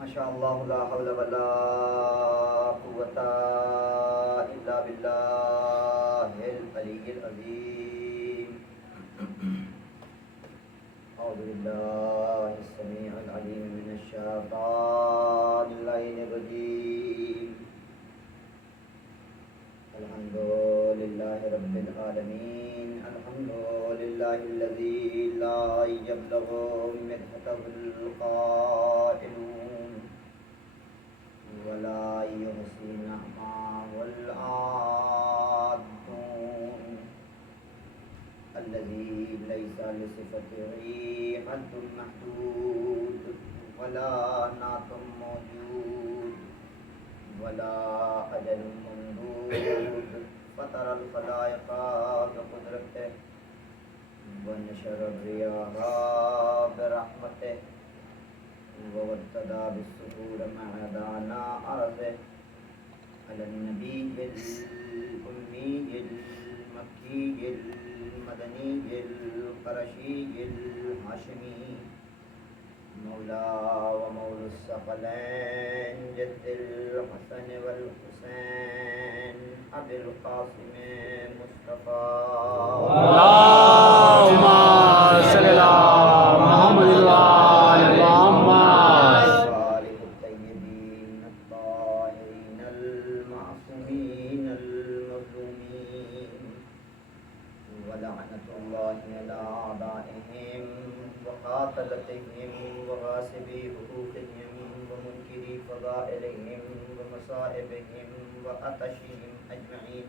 ماشاء اللہ لا حول ولا قوۃ الا باللہ العلی العظیم. اعوذ باللہ السمیع العلیم من الشیطان اللعین الرجیم. الحمد للہ رب العالمین. الحمد للہ الذی لا یبلغ مدحته القائلون ولا يحصي نعمه العادون. الذي ليس لصفته حد محدود ولا نعت موجود ولا أجل ممدود. فطر الخلائق بقدرته ونشر الرياح برحمته وابتدى بالسحور معدانا أرضه على النبي الأمي المكي المدني القرشي الهاشمي مولى ومولى الثقلين جد الحسن والحسين أبي القاسم مصطفى. اللهم صل على محمد وآل محمد. آله الطيبين الطاهرين المعصومين المظلومين ولعنة الله على أعدائهم وقاتلتهم وغاصبي حقوقهم ومنكري فضائلهم ومصائبهم وعطشهم أجمعين.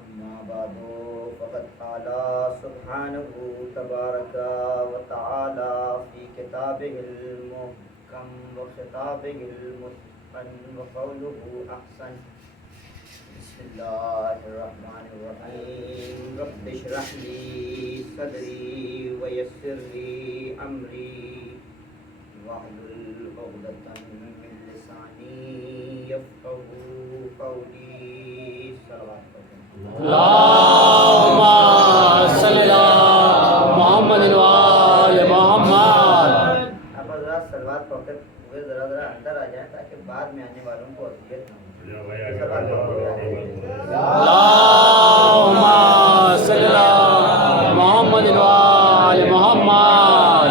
أما بعد فقد قال سبحانه تبارك وتعالى في كتابه المحكم وخطابه المتقن وقوله أحسن. بسم الله الرحمن الرحيم. رب اشرح لي صدري ويسر لي أمري واحلل عقدة من لساني يفقهوا قولي. صلوات اللهم صل على محمد وآل محمد. آپ حضرات صلوات پڑھتے ہوئے ذرا اندر آ جائیں تاکہ بعد میں آنے والوں کو اذیت نہ ہو. اللهم صل على محمد وآل محمد.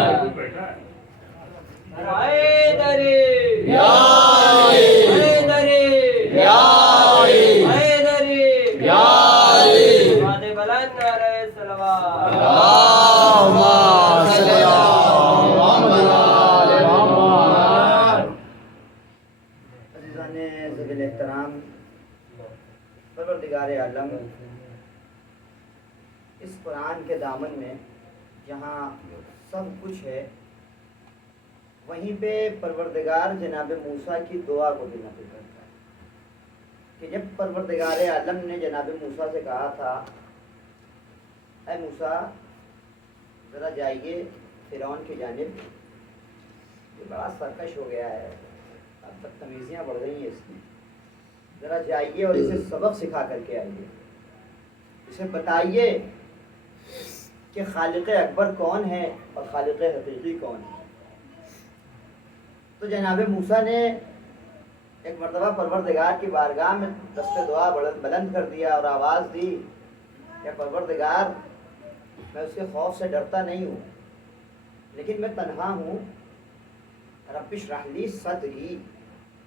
یا پروردگار عالم اس قرآن کے دامن میں جہاں سب کچھ ہے وہیں پہ پروردگار جناب موسیٰ کی دعا کو بھی نقل کرتا ہے کہ جب پروردگار عالم نے جناب موسیٰ سے کہا تھا اے موسیٰ ذرا جائیے فرعون کی جانب، یہ بڑا سرکش ہو گیا ہے، اب بدتمیزیاں بڑھ گئی ہیں اس میں، ذرا جائیے اور اسے سبق سکھا کر کے آئیے، اسے بتائیے کہ خالق اکبر کون ہے اور خالق حقیقی کون ہے. تو جناب موسیٰ نے ایک مرتبہ پروردگار کی بارگاہ میں دست دعا بلند کر دیا اور آواز دی کہ پروردگار میں اس کے خوف سے ڈرتا نہیں ہوں لیکن میں تنہا ہوں. رب اشرح لی صدری،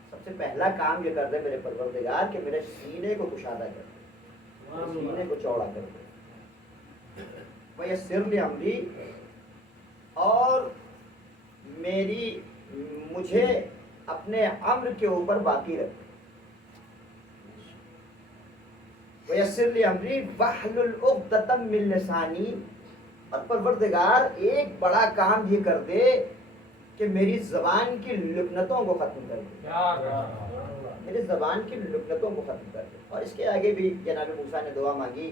سب سے پہلا کام یہ کر دے میرے پروردگار کہ میرے سینے کو کشادہ کر دے، میرے سینے کو چوڑا کر دے. ویسر لی امری، اور مجھے اپنے امر کے اوپر باقی رکھ. وَيَسِّرْ لِي أَمْرِي وَاحْلُلْ عُقْدَةً مِّن لِّسَانِي، اور پروردگار ایک بڑا کام یہ کر دے کہ میری زبان کی لکنتوں کو ختم کر دے، میری زبان کی لکنتوں کو ختم کر دے۔ اور اس کے آگے بھی جناب موسیٰ نے دعا مانگی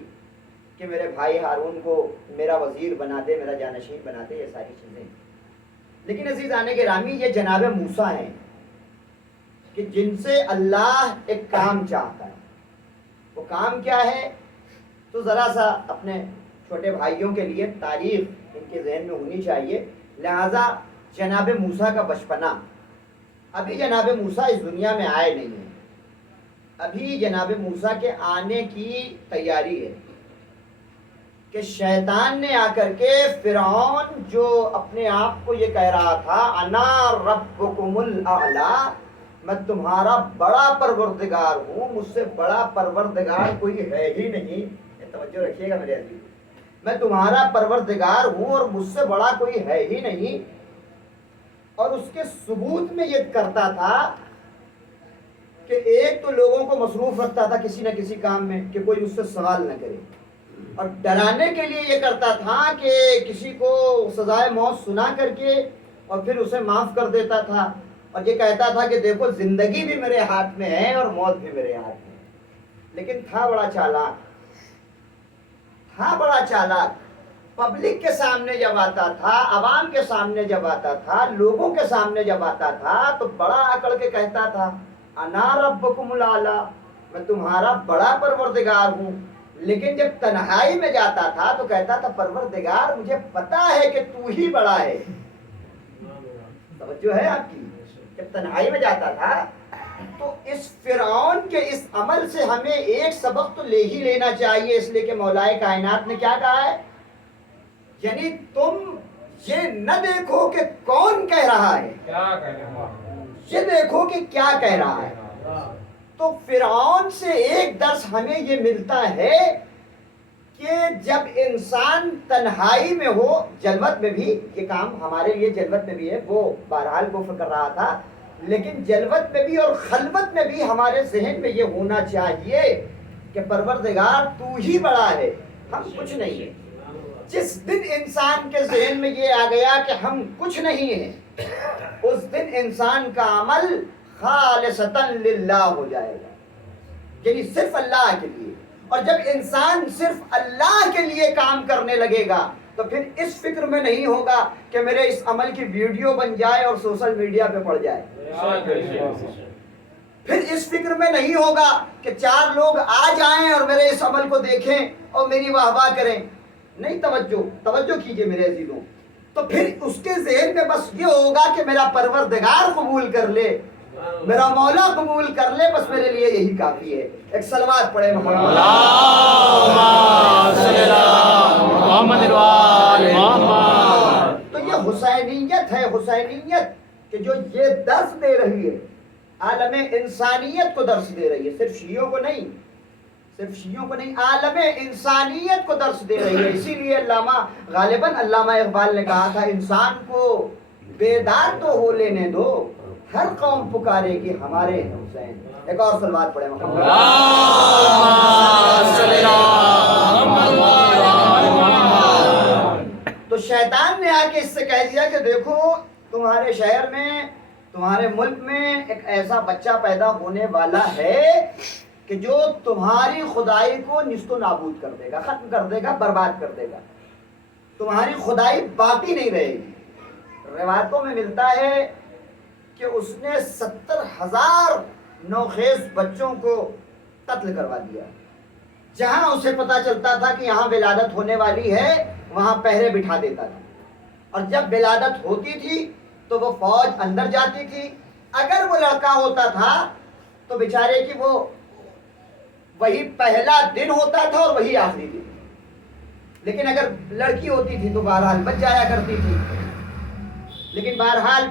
کہ میرے بھائی ہارون کو میرا وزیر بنا دے، میرا جانشین بنا دے، یہ ساری چیزیں۔ لیکن عزیزان گرامی، یہ جناب موسیٰ ہیں کہ جن سے اللہ ایک کام چاہتا ہے۔ وہ کام کیا ہے؟ تو ذرا سا اپنے چھوٹے بھائیوں کے لیے تاریخ ان کے ذہن میں ہونی چاہیے۔ لہذا جناب موسیٰ کا بچپنا، ابھی جناب موسیٰ اس دنیا میں آئے نہیں ہیں، ابھی جناب موسیٰ کے آنے کی تیاری ہے کہ شیطان نے آ کر کے فرعون جو اپنے آپ کو یہ کہہ رہا تھا انا ربکم الاعلی، میں تمہارا بڑا پروردگار ہوں، مجھ سے بڑا پروردگار کوئی ہے ہی نہیں، توجہ رکھیے گا میرے عزیز، میں تمہارا پروردگار ہوں اور مجھ سے بڑا کوئی ہے ہی نہیں، اور اس کے ثبوت میں یہ کرتا تھا کہ ایک تو لوگوں کو مصروف رکھتا تھا کسی نہ کسی کام میں کہ کوئی مجھ سے سوال نہ کرے، اور ڈرانے کے لیے یہ کرتا تھا کہ کسی کو سزائے موت سنا کر کے اور پھر اسے معاف کر دیتا تھا، اور یہ کہتا تھا کہ دیکھو زندگی بھی میرے ہاتھ میں ہے اور موت بھی میرے ہاتھ میں ہے۔ لیکن تھا بڑا چالاک، تھا بڑا چالاک۔ پبلک کے سامنے جب آتا تھا، عوام کے سامنے جب آتا تھا، لوگوں کے سامنے جب آتا تھا تو بڑا اکڑ کے کہتا تھا انا ربکم الاعلی، میں تمہارا بڑا پروردگار ہوں۔ لیکن جب تنہائی میں جاتا تھا تو کہتا تھا پروردگار مجھے پتا ہے کہ تو ہی بڑا ہے۔ توجہ ہے آپ کی؟ جب تنہائی میں جاتا تھا تو اس فرعون کے اس عمل سے ہمیں ایک سبق تو لے ہی لینا چاہیے، اس لیے کہ مولا کائنات نے کیا کہا ہے؟ یعنی تم یہ نہ دیکھو کہ کون کہہ رہا ہے، یہ دیکھو کہ کیا کہہ رہا ہے۔ تو فرعون سے ایک درس ہمیں یہ ملتا ہے کہ جب انسان تنہائی میں ہو، جلوت میں بھی، یہ کام ہمارے لیے جلوت میں بھی ہے، وہ بہرحال کفر کر رہا تھا، لیکن جلوت میں بھی اور خلوت میں بھی ہمارے ذہن میں یہ ہونا چاہیے کہ پروردگار تو ہی بڑا ہے، ہم کچھ نہیں ہیں۔ جس دن انسان کے ذہن میں یہ آ گیا کہ ہم کچھ نہیں ہیں، اس دن انسان کا عمل خالصتاً للہ ہو جائے گا، یعنی صرف اللہ کے لیے۔ اور جب انسان صرف اللہ کے لیے کام کرنے لگے گا تو پھر اس فکر میں نہیں ہوگا کہ میرے اس عمل کی ویڈیو بن جائے اور سوشل میڈیا پہ پڑ جائے، پھر اس فکر میں نہیں ہوگا کہ 4 لوگ آ جائیں اور میرے اس عمل کو دیکھیں اور میری واہ واہ کریں۔ نہیں، توجہ کیجئے میرے عزیزوں، تو پھر اس کے ذہن میں بس یہ ہوگا کہ میرا پروردگار قبول کر لے، میرا مولا قبول کر لے، بس میرے لیے یہی کافی ہے۔ ایک صلوات پڑھے محمد صلی اللہ محمد محمد۔ تو یہ حسینیت ہے، حسینیت کہ جو یہ درس دے رہی ہے، عالم انسانیت کو درس دے رہی ہے، صرف شیعوں کو نہیں، عالم انسانیت کو درس دے رہی ہے۔ اسی لیے غالباً علامہ اقبال نے کہا تھا انسان کو بیدار تو ہو لینے دو، ہر قوم پکارے گی ہمارے حسین۔ ایک اور صلوات پڑھے محمد۔ تو شیطان نے آ کے اس سے کہہ دیا کہ دیکھو تمہارے شہر میں، تمہارے ملک میں ایک ایسا بچہ پیدا ہونے والا ہے کہ جو تمہاری خدائی کو نیست و نابود کر دے گا، ختم کر دے گا، برباد کر دے گا، تمہاری خدائی باقی نہیں رہے گی۔ روایتوں میں ملتا ہے کہ اس نے 70,000 نوخیز بچوں کو قتل کروا دیا۔ جہاں اسے پتا چلتا تھا کہ یہاں ولادت ہونے والی ہے وہاں پہرے بٹھا دیتا تھا، اور جب ولادت ہوتی تھی تو وہ فوج اندر جاتی تھی۔ اگر وہ لڑکا ہوتا تھا تو بیچارے کی وہ وہی پہلا دن ہوتا تھا اور وہی آخری دن، لیکن اگر لڑکی ہوتی تھی تو بہرحال بچ جایا کرتی تھی۔ لیکن بہرحال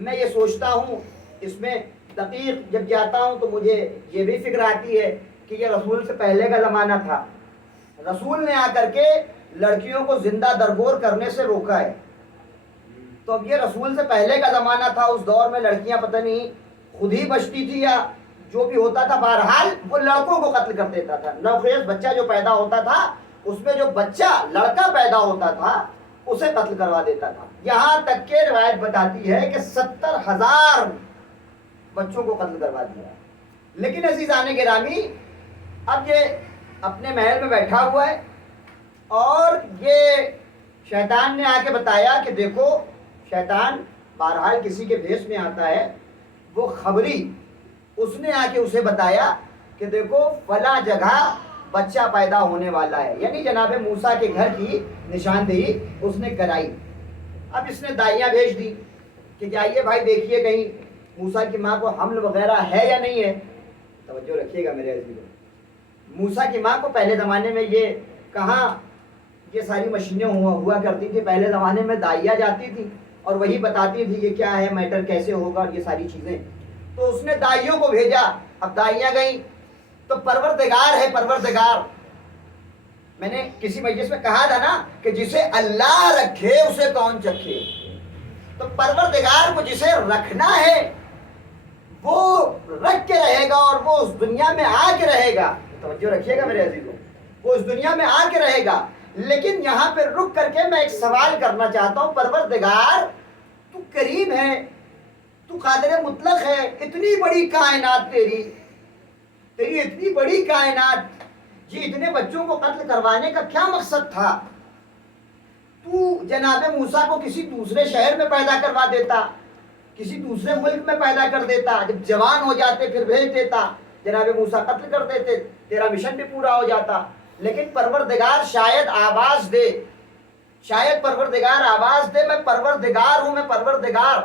میں یہ سوچتا ہوں، اس میں دقیق جب جاتا ہوں تو مجھے یہ بھی فکر آتی ہے کہ یہ رسول سے پہلے کا زمانہ تھا، رسول نے آ کر کے لڑکیوں کو زندہ درگور کرنے سے روکا ہے۔ تو اب یہ رسول سے پہلے کا زمانہ تھا، اس دور میں لڑکیاں پتہ نہیں خود ہی بچتی تھی یا جو بھی ہوتا تھا بہرحال وہ لڑکوں کو قتل کر دیتا تھا. نوخیز بچہ جو پیدا ہوتا تھا اس میں جو بچہ لڑکا پیدا ہوتا تھا اسے قتل کروا دیتا تھا. یہاں تک کہ روایت بتاتی ہے کہ 70,000 بچوں کو قتل کروا دیا. لیکن عزیزان گرامی اب یہ اپنے محل میں بیٹھا ہوا ہے اور یہ شیطان نے آ کے بتایا کہ دیکھو، شیطان بہرحال کسی کے بھیس میں آتا ہے، وہ خبری، اس نے آ کے اسے بتایا کہ دیکھو فلاں جگہ بچہ پیدا ہونے والا ہے، یعنی جناب موسیٰ کے گھر کی نشاندہی اس نے کرائی. اب اس نے دائیاں بھیج دی کہ جائیے بھائی دیکھیے کہیں موسیٰ کی ماں کو حمل وغیرہ ہے یا نہیں ہے. توجہ رکھیے گا میرے عزیزوں، موسیٰ کی ماں کو پہلے زمانے میں یہ کہاں یہ ساری مشینیں ہوا کرتی تھی. پہلے زمانے میں دائیاں جاتی تھی اور وہی بتاتی تھی کہ کیا ہے میٹر کیسے ہوگا اور یہ ساری چیزیں. تو اس نے دائیوں کو بھیجا. اب دائیاں گئیں تو پروردگار ہے پروردگار. میں نے کسی مجلس میں کہا تھا نا کہ جسے اللہ رکھے اسے کون چکھے. تو پروردگار کو جسے رکھنا ہے وہ رکھ کے رہے گا اور وہ اس دنیا میں آ کے رہے گا. توجہ رکھیے گا میرے عزیزوں، وہ اس دنیا میں آ کے رہے گا. لیکن یہاں پہ رک کر کے میں ایک سوال کرنا چاہتا ہوں. پروردگار تو کریم ہے، تو قادر مطلق ہے، اتنی بڑی کائنات تیری اتنی بڑی کائنات، یہ اتنے بچوں کو قتل کروانے کا کیا مقصد تھا؟ تو جناب موسیٰ کو کسی دوسرے شہر میں پیدا کروا دیتا، کسی دوسرے ملک میں پیدا کر دیتا، جب جوان ہو جاتے پھر بھیج دیتا، جناب موسیٰ قتل کر دیتے، تیرا مشن بھی پورا ہو جاتا. لیکن پروردگار شاید آواز دے، شاید پروردگار آواز دے، میں پروردگار ہوں، میں پروردگار.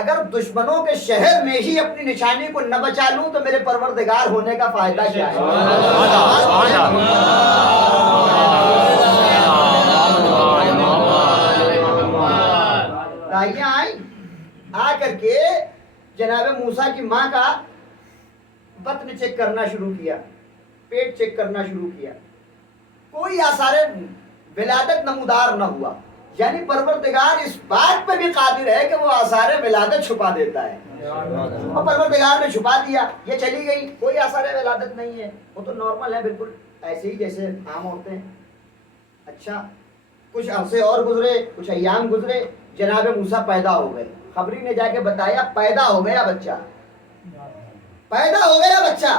اگر دشمنوں کے شہر میں ہی اپنی نشانی کو نہ بچا لوں تو میرے پروردگار ہونے کا فائدہ کیا ہے؟ دائیاں آئیں، آ کر کے جناب موسیٰ کی ماں کا بطن چیک کرنا شروع کیا، پیٹ چیک کرنا شروع کیا. کوئی آثار ولادت نمودار نہ ہوا. یعنی پروردگار اس بات پہ بھی قادر ہے کہ وہ آثار ولادت چھپا دیتا ہے. اور پروردگار نے چھپا دیا، یہ چلی گئی، کوئی آثار ولادت نہیں ہے، وہ تو نارمل ہے بالکل ایسے ہی جیسے عام عورتیں ہیں. اچھا کچھ عرصے اور گزرے، کچھ ایام گزرے، جناب موسیٰ پیدا ہو گئے. خبری نے جا کے بتایا پیدا ہو گیا بچہ، پیدا ہو گیا بچہ.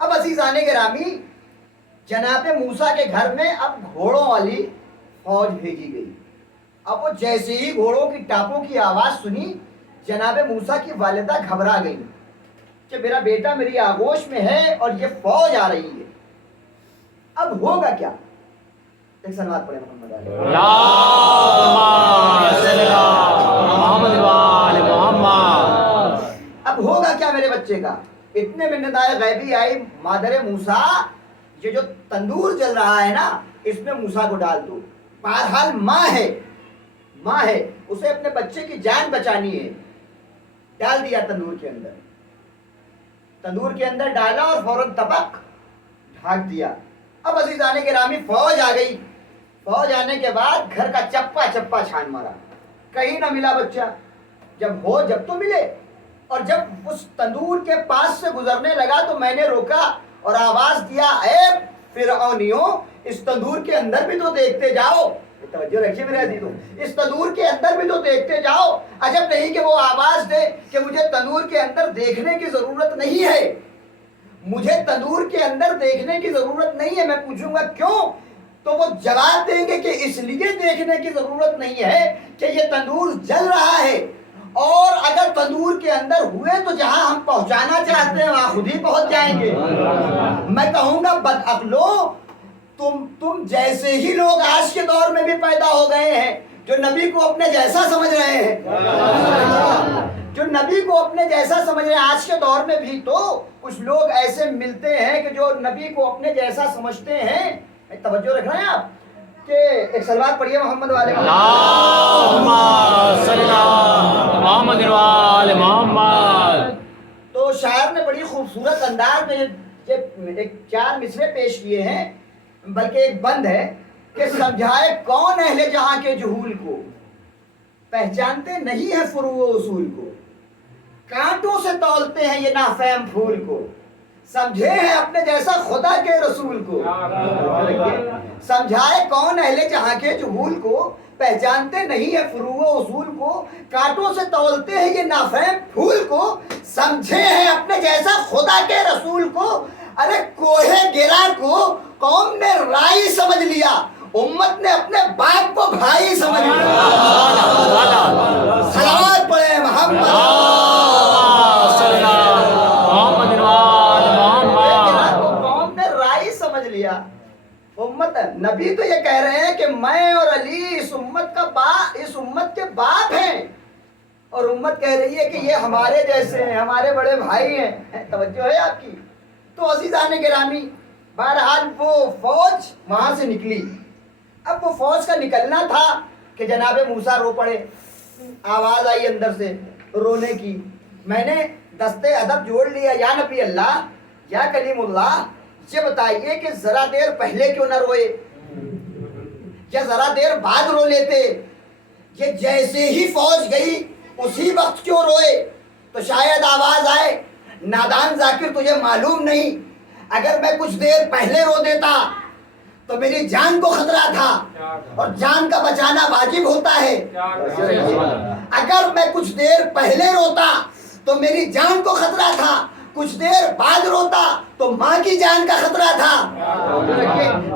اب عزیزان گرامی جناب موسیٰ کے گھر میں اب گھوڑوں والی فوج بھیجی گئی. اب وہ جیسے ہی گھوڑوں کی ٹاپوں کی آواز سنی، جناب موسیٰ کی والدہ گھبرا گئی کہ میرا بیٹا میری آغوش میں ہے اور یہ فوج آ رہی ہے، اب ہوگا کیا؟ ایک سلوات پڑھیں محمد علیہ محمد. اب ہوگا کیا میرے بچے کا؟ اتنے میں ندائے غیبی آئی، مادر موسیٰ یہ جو تندور جل رہا ہے نا اس میں موسیٰ کو ڈال دو. بہرحال ماں ہے، اسے اپنے بچے کی جان بچانی ہے. ڈال دیا تندور کے اندر ڈالا اور فوراً تبک ڈھانک دیا. اب عزیزان گرامی فوج آ گئی. فوج آنے کے بعد گھر کا چپا چپا چھان مارا، کہیں نہ ملا بچہ. جب تو ملے. اور جب اس تندور کے پاس سے گزرنے لگا تو میں نے روکا اور آواز دیا، اے فرعونیوں اس تندور کے اندر بھی تو دیکھتے جاؤ. توجہ رکھیے میرے عزیزوں، اس تندور کے اندر بھی تو دیکھتے جاؤ. عجب نہیں کہ وہ آواز دے کہ مجھے تندور کے اندر دیکھنے کی ضرورت نہیں ہے، مجھے تندور کے اندر دیکھنے کی ضرورت نہیں ہے. میں پوچھوں گا کیوں؟ تو وہ جواب دیں گے کہ اس لیے دیکھنے کی ضرورت نہیں ہے کہ یہ تندور جل رہا ہے، اور اگر تندور کے اندر ہوئے تو جہاں ہم پہنچانا چاہتے ہیں وہاں خود ہی پہنچ جائیں گے. میں کہوں گا بد عقلو، تم جیسے ہی لوگ آج کے دور میں بھی پیدا ہو گئے ہیں جو نبی کو اپنے جیسا سمجھ رہے ہیں، جو نبی کو اپنے جیسا سمجھ رہے ہیں. آج کے دور میں بھی تو کچھ لوگ ایسے ملتے ہیں کہ جو نبی کو اپنے جیسا سمجھتے ہیں. توجہ رکھ رہے ہیں آپ کہ ایک سلوات پڑھیے محمد والے محمد. تو شاعر نے بڑی خوبصورت انداز میں ایک 4 مصرے پیش کیے ہیں، بلکہ ایک بند ہے کہ سمجھائے کون اہل جہاں کے جہول کو، پہچانتے نہیں ہے فروع و اصول کو. کانٹوں سے تولتے ہیں یہ نافہم پھول کو، سمجھے ہیں اپنے جیسا خدا کے رسول کو، سمجھائے کون اہل جہاں کے جہول کو، پہچانتے نہیں ہے فروع و اصول کو، کانٹوں سے تولتے ہیں یہ نافہم پھول کو، سمجھے ہیں اپنے جیسا خدا کے رسول کو۔ ارے کوہ گرا کو قوم نے رائی سمجھ لیا، امت نے اپنے باپ کو بھائی سمجھ لیا۔ صلوات پڑھیں محمد قوم نے رائی سمجھ لیا۔ امت نبی تو یہ کہہ رہے ہیں کہ میں اور علی اس امت کے باپ ہیں، اور امت کہہ رہی ہے کہ یہ ہمارے جیسے ہیں، ہمارے بڑے بھائی ہیں۔ توجہ ہے آپ کی؟ تو عزیزان گرامی، بہرحال وہ فوج وہاں سے نکلی۔ اب وہ فوج کا نکلنا تھا کہ جناب موسیٰ رو پڑے، آواز آئی اندر سے رونے کی۔ میں نے دستے ادب جوڑ لیا، یا نبی اللہ، یا کلیم اللہ، یہ بتائیے کہ ذرا دیر پہلے کیوں نہ روئے، یا ذرا دیر بعد رو لیتے، یہ جیسے ہی فوج گئی اسی وقت کیوں روئے؟ تو شاید آواز آئے، نادان ذاکر تجھے معلوم نہیں، اگر میں کچھ دیر پہلے رو دیتا تو میری جان کو خطرہ تھا، اور جان کا بچانا واجب ہوتا ہے۔ اگر میں کچھ دیر پہلے روتا تو میری جان کو خطرہ تھا، کچھ دیر بعد روتا تو ماں کی جان کا خطرہ تھا۔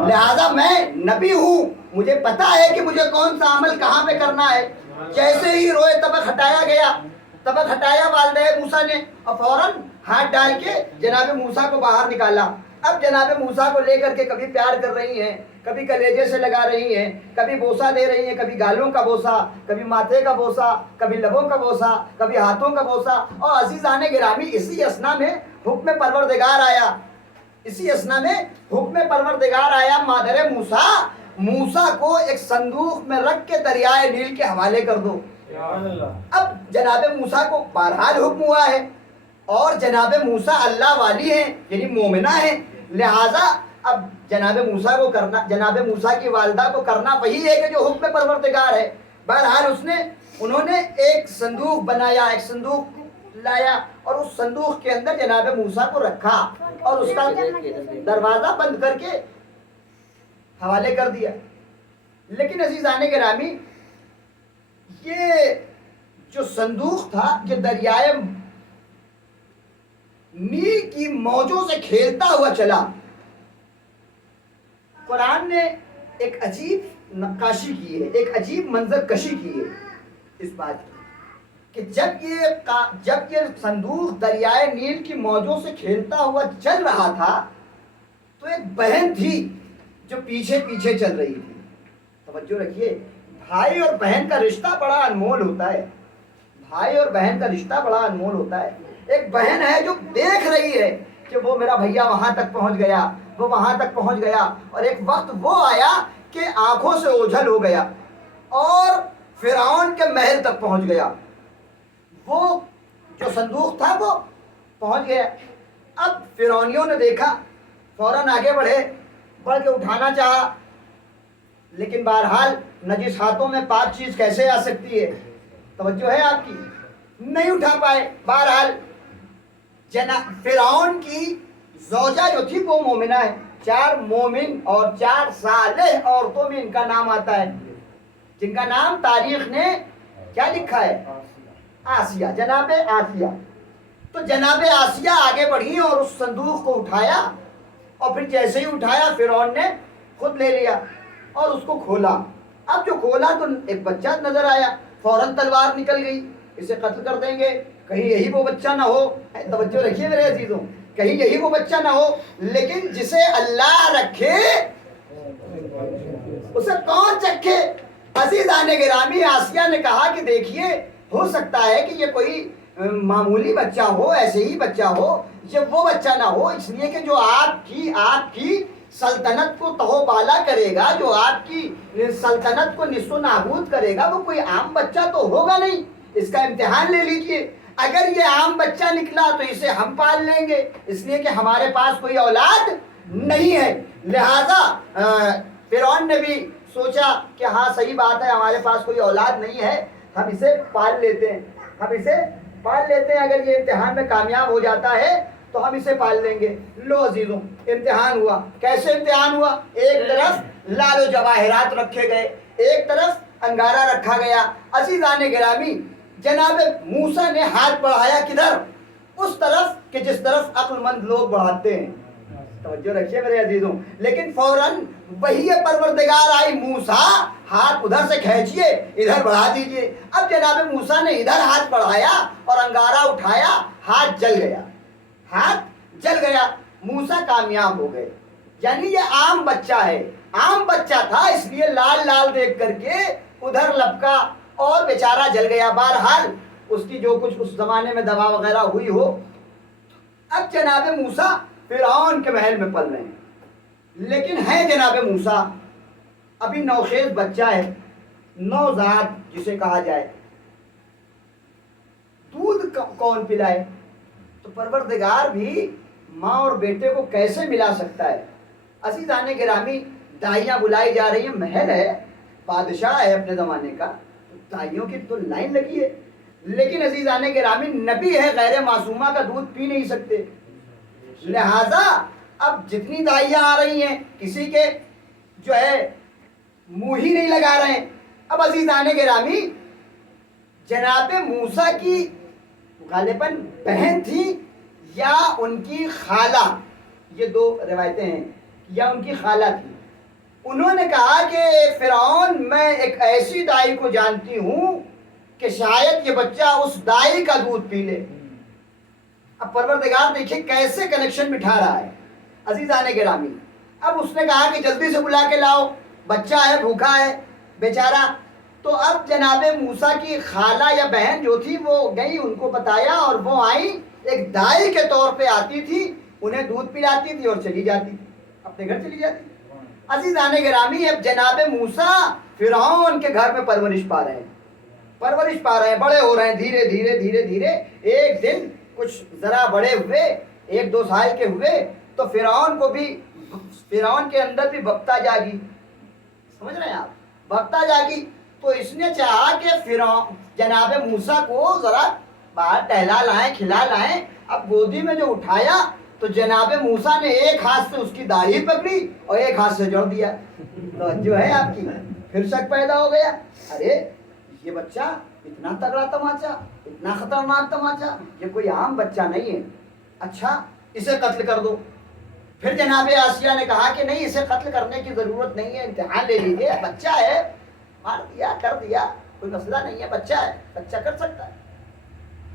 لہذا میں نبی ہوں، مجھے پتا ہے کہ مجھے کون سا عمل کہاں پہ کرنا ہے۔ جیسے ہی روئے طبق ہٹایا گیا، طبق ہٹایا والدہ موسیٰ نے، اور فوراً ہاتھ ڈال کے جناب موسیٰ کو باہر نکالا۔ اب جناب موسیٰ کو لے کر کے کبھی پیار کر رہی ہیں، کبھی کلیجے سے لگا رہی ہیں، کبھی بوسہ دے رہی ہیں، کبھی گالوں کا بوسہ، کبھی ماتھے کا بوسہ، کبھی لبوں کا بوسہ، کبھی ہاتھوں کا بوسہ۔ اور عزیزان گرامی، اسی اسنا میں حکم پروردگار آیا، اسی اسنا میں حکم پروردگار آیا، مادر موسیٰ کو ایک صندوق میں رکھ کے دریائے نیل کے حوالے کر دو۔ اب جناب موسیٰ کو بہرحال حکم ہوا ہے، اور جناب موسیٰ اللہ والی ہیں، یعنی مومنہ ہیں، لہٰذا اب جناب موسیٰ کو کرنا، جناب موسیٰ کی والدہ کو کرنا وہی ہے کہ جو حکم پروردگار ہے۔ بہرحال انہوں نے ایک صندوق بنایا، ایک صندوق لایا، اور اس صندوق کے اندر جناب موسیٰ کو رکھا، اور اس کا دروازہ بند کر کے حوالے کر دیا۔ لیکن عزیزان گرامی، یہ جو صندوق تھا، یہ دریائے نیل کی موجوں سے کھیلتا ہوا چلا۔ قرآن نے ایک عجیب نقاشی کی ہے، ایک عجیب منظر کشی کی ہے اس بات کی کہ جب یہ صندوق دریائے نیل کی موجوں سے کھیلتا ہوا چل رہا تھا تو ایک بہن تھی جو پیچھے پیچھے چل رہی تھی۔ توجہ رکھیے، بھائی اور بہن کا رشتہ بڑا انمول ہوتا ہے، بھائی اور بہن کا رشتہ بڑا انمول ہوتا ہے۔ ایک بہن ہے جو دیکھ رہی ہے کہ وہ میرا بھیا وہاں تک پہنچ گیا، وہ وہاں تک پہنچ گیا، اور ایک وقت وہ آیا کہ آنکھوں سے اوجھل ہو گیا اور فرعون کے محل تک پہنچ گیا۔ وہ جو صندوق تھا وہ پہنچ گیا۔ اب فرعونیوں نے دیکھا، فوراً آگے بڑھ کے اٹھانا چاہا، لیکن بہرحال نجس ہاتھوں میں پاک چیز کیسے آ سکتی ہے؟ توجہ ہے آپ کی؟ نہیں اٹھا پائے۔ بہرحال فرعون کی زوجہ جو تھی وہ مومنہ ہے، 4 مومن اور 4 صالح عورتوں میں ان کا نام آتا ہے، جن کا نام تاریخ نے کیا لکھا ہے؟ آسیہ، جناب آسیہ۔ تو جناب آسیہ آگے بڑھی اور اس صندوق کو اٹھایا، اور پھر جیسے ہی اٹھایا فرعون نے خود لے لیا اور اس کو کھولا۔ اب جو کھولا تو ایک بچہ نظر آیا، فوراً تلوار نکل گئی، اسے قتل کر دیں گے، کہیں یہی وہ بچہ نہ ہو۔ توجہ رکھیے میرے عزیزوں، کہیں یہی وہ بچہ نہ ہو، لیکن جسے اللہ رکھے اسے کون چکھے؟ عزیزان گرامی، آسیہ نے کہا کہ دیکھیے، ہو سکتا ہے کہ یہ کوئی معمولی بچہ ہو، ایسے ہی بچہ ہو، یہ وہ بچہ نہ ہو، اس لیے کہ جو آپ کی سلطنت کو تہو بالا کرے گا، جو آپ کی سلطنت کو نصف و نابود کرے گا، وہ کوئی عام بچہ تو ہوگا نہیں۔ اس کا امتحان لے لیجئے، اگر یہ عام بچہ نکلا تو اسے ہم پال لیں گے، اس لیے کہ ہمارے پاس کوئی اولاد نہیں ہے۔ لہذا فرعون نے بھی سوچا کہ ہاں صحیح بات ہے، ہمارے پاس کوئی اولاد نہیں ہے، ہم اسے پال لیتے ہیں، ہم اسے پال لیتے ہیں، اگر یہ امتحان میں کامیاب ہو جاتا ہے تو ہم اسے پال لیں گے۔ لو عزیزوں، امتحان ہوا۔ کیسے امتحان ہوا؟ ایک طرف لال و جواہرات رکھے گئے، ایک طرف انگارہ رکھا گیا۔ عزیزان گرامی، جناب موسیٰ نے ہاتھ بڑھایا کدھر؟ اس طرف کہ جس طرف عقل مند لوگ بڑھاتے ہیں۔ توجہ رکھیے میرے عزیزوں۔ لیکن فوراً وہی پروردگار آئی، موسیٰ ہاتھ ادھر سے کھینچیے، ادھر بڑھا دیجیے۔ اب جناب موسیٰ نے ادھر ہاتھ بڑھایا اور انگارہ اٹھایا، ہاتھ جل گیا، ہاتھ جل گیا۔ موسیٰ کامیاب ہو گئے۔ یعنی یہ عام بچہ ہے، عام بچہ تھا، اس لیے لال لال دیکھ کر کے ادھر لپکا اور بیچارہ جل گیا۔ بہرحال اس کی جو کچھ اس زمانے میں دوا وغیرہ ہوئی ہو۔ اب جناب موسیٰ فرعون کے محل میں پل رہے ہیں، لیکن ہے جناب موسیٰ ابھی نوخیز بچہ ہے، نوزاد جسے کہا جائے۔ دودھ کون پلائے؟ تو پروردگار بھی ماں اور بیٹے کو کیسے ملا سکتا ہے؟ عزیزان گرامی، دائیاں بلائی جا رہی ہیں، محل ہے، بادشاہ ہے اپنے زمانے کا، دائیوں کی تو لائن لگی ہے۔ لیکن عزیزان گرامی، نبی ہے، غیر معصومہ کا دودھ پی نہیں سکتے، لہذا اب جتنی دائیاں آ رہی ہیں کسی کے جو ہے منہ ہی نہیں لگا رہے ہیں۔ اب عزیزان گرامی، جناب موسیٰ کی غالباً بہن تھی یا ان کی خالہ، یہ دو روایتیں ہیں، یا ان کی خالہ تھی۔ انہوں نے کہا کہ فرعون، میں ایک ایسی دائی کو جانتی ہوں کہ شاید یہ بچہ اس دائی کا دودھ پی لے۔ اب پروردگار دیکھیں کیسے کنیکشن بٹھا رہا ہے۔ عزیزان گرامی، اب اس نے کہا کہ جلدی سے بلا کے لاؤ، بچہ ہے، بھوکا ہے بیچارہ۔ تو اب جناب موسیٰ کی خالہ یا بہن جو تھی وہ گئی، ان کو بتایا، اور وہ آئی، ایک دائی کے طور پہ آتی تھی، انہیں دودھ پلاتی تھی اور چلی جاتی تھی، اپنے گھر چلی جاتی تھی۔ عزیزان گرامی، اب جناب موسیٰ فرعون کے گھر میں پرورش پا رہے ہیں، بڑے ہو رہے ہیں، دھیرے دھیرے دھیرے دھیرے۔ ایک دن کچھ ذرا بڑے ہوئے، 1-2 سال کے ہوئے، تو فرعون کے اندر بھی بپتا جاگی۔ سمجھ رہے ہیں آپ؟ بپتا جاگی تو اس نے چاہا کہ جناب موسیٰ کو ذرا باہر ٹہلا لائیں، کھلا لائیں۔ اب گودی میں جو اٹھایا تو جناب موسیٰ نے ایک ہاتھ سے اس کی داڑھی پکڑی اور ایک ہاتھ سے جوڑ دیا۔ توجہ ہے آپ کی؟ پھر شک پیدا ہو گیا، ارے یہ بچہ اتنا تگڑا تماچا، اتنا خطرناک تماچا، یہ کوئی عام بچہ نہیں ہے، اچھا اسے قتل کر دو۔ پھر جناب آسیہ نے کہا کہ نہیں، اسے قتل کرنے کی ضرورت نہیں ہے، امتحان لے لیجیے، بچہ ہے، مار دیا کر دیا، کوئی مسئلہ نہیں ہے، بچہ ہے، بچہ کر سکتا ہے۔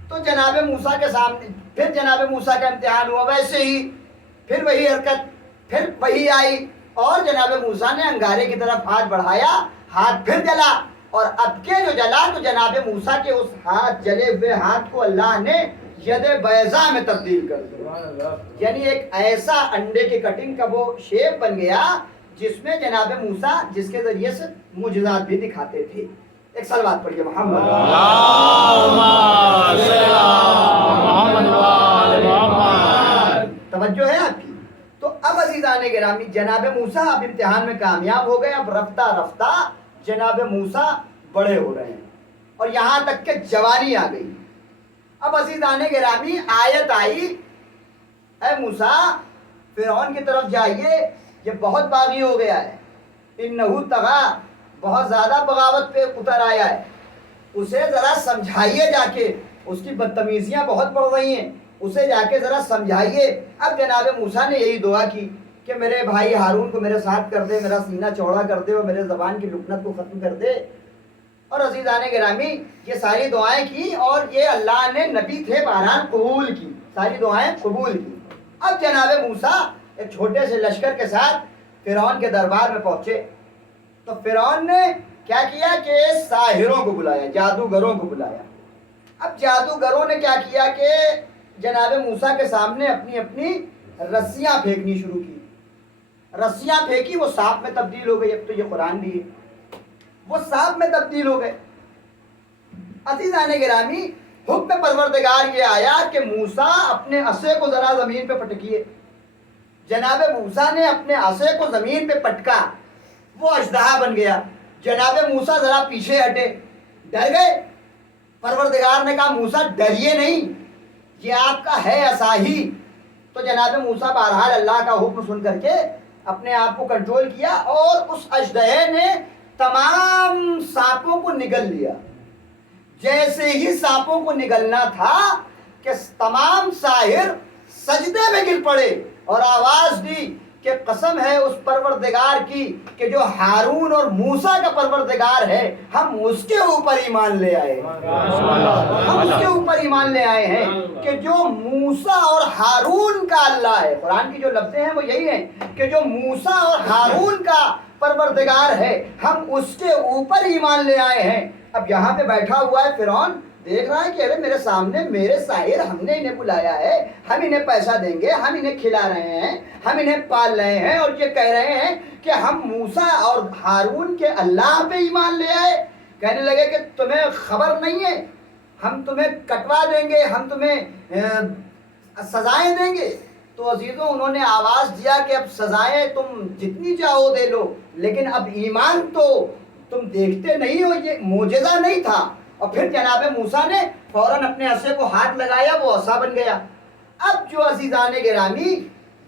تو جناب موسیٰ کے سامنے پھر جناب موسیٰ کا امتحان ہوا، ویسے ہی پھر وہی حرکت، پھر وہی آئی، اور جناب موسیٰ نے انگارے کی طرف ہاتھ بڑھایا، ہاتھ پھر جلا، اور اب کے جو جلا تو جناب موسیٰ کے اس ہاتھ جلے ہوئے ہاتھ کو اللہ نے ید بیضاء میں تبدیل کر دیا، یعنی ایک ایسا انڈے کی کٹنگ کا وہ شیپ بن گیا جس میں جناب موسیٰ جس کے ذریعے سے معجزات بھی دکھاتے تھے۔ ایک صلوات پڑھیے محمد توجہ ہے آپ کی؟ تو اب عزیزان گرامی، جناب موسیٰ اب امتحان میں کامیاب ہو گئے، اب رفتہ رفتہ جناب موسیٰ بڑے ہو رہے ہیں اور یہاں تک کہ جوانی آ گئی۔ اب عزیزان گرامی آیت آئی، اے موسیٰ فرعون کی طرف جائیے، یہ بہت باغی ہو گیا ہے، انہو طغیٰ، بہت زیادہ بغاوت پہ اتر آیا ہے، اسے ذرا سمجھائیے جا کے، اس کی بدتمیزیاں بہت بڑھ رہی ہیں، اسے جا کے ذرا سمجھائیے۔ اب جناب موسیٰ نے یہی دعا کی کہ میرے بھائی ہارون کو میرے ساتھ کر دے، میرا سینہ چوڑا کر دے اور میرے زبان کی لکنت کو ختم کر دے۔ اور عزیزان گرامی یہ ساری دعائیں کی اور یہ اللہ نے نبی تھے بہرحال قبول کی، ساری دعائیں قبول کی۔ اب جناب موسیٰ ایک چھوٹے سے لشکر کے ساتھ فرعون کے دربار میں پہنچے تو فرعون نے کیا کیا کہ ساحروں کو بلایا، جادوگروں کو بلایا۔ اب جادوگروں نے کیا کیا کہ جناب موسیٰ کے سامنے اپنی اپنی رسیاں پھینکنی شروع کی، رسیاں پھینکی، وہ سانپ میں تبدیل ہو گئی۔ اب تو یہ قرآن بھی ہے، وہ سانپ میں تبدیل ہو گئے۔ عزیزان گرامی حکم پروردگار یہ آیا کہ موسیٰ اپنے عصے کو ذرا زمین پہ پٹکیے۔ جناب موسیٰ نے اپنے عصے کو زمین پہ پٹکا، وہ اژدہا بن گیا۔ جناب موسیٰ ذرا پیچھے ہٹے، ڈر گئے، پروردگار نے کہا موسیٰ ڈریے نہیں، یہ آپ کا ہے ایسا ہی۔ تو جناب موسیٰ بہرحال اللہ کا حکم سن کر کے اپنے آپ کو کنٹرول کیا اور اس اژدہے نے تمام سانپوں کو نگل لیا۔ جیسے ہی سانپوں کو نگلنا تھا کہ تمام ساحر سجدے میں گر پڑے اور آواز دی کہ قسم ہے اس پروردگار کی کہ جو ہارون اور موسیٰ کا پروردگار ہے، ہم اس کے اوپر ایمان لے آئے ہم اس کے اوپر ایمان لے آئے ہیں کہ جو موسیٰ اور ہارون کا اللہ ہے۔ قرآن کی جو لفظیں ہیں وہ یہی ہیں کہ جو موسیٰ اور ہارون کا پروردگار ہے، ہم اس کے اوپر ایمان لے آئے ہیں۔ اب یہاں پہ بیٹھا ہوا ہے فرعون، دیکھ رہا ہے کہ ارے میرے سامنے میرے ساحر، ہم نے انہیں بلایا ہے، ہم انہیں پیسہ دیں گے، ہم انہیں کھلا رہے ہیں، ہم انہیں پال رہے ہیں، اور یہ کہہ رہے ہیں کہ ہم موسیٰ اور ہارون کے اللہ پہ ایمان لے آئے۔ کہنے لگے کہ تمہیں خبر نہیں ہے، ہم تمہیں کٹوا دیں گے، ہم تمہیں سزائیں دیں گے۔ تو عزیزوں انہوں نے آواز دیا کہ اب سزائیں تم جتنی چاہو دے لو، لیکن اب ایمان تو تم دیکھتے نہیں ہو، یہ معجزہ نہیں تھا۔ اور پھر جناب موسیٰ نے فوراً اپنے عصے کو ہاتھ لگایا، وہ عصا بن گیا۔ اب جو عزیزان گرامی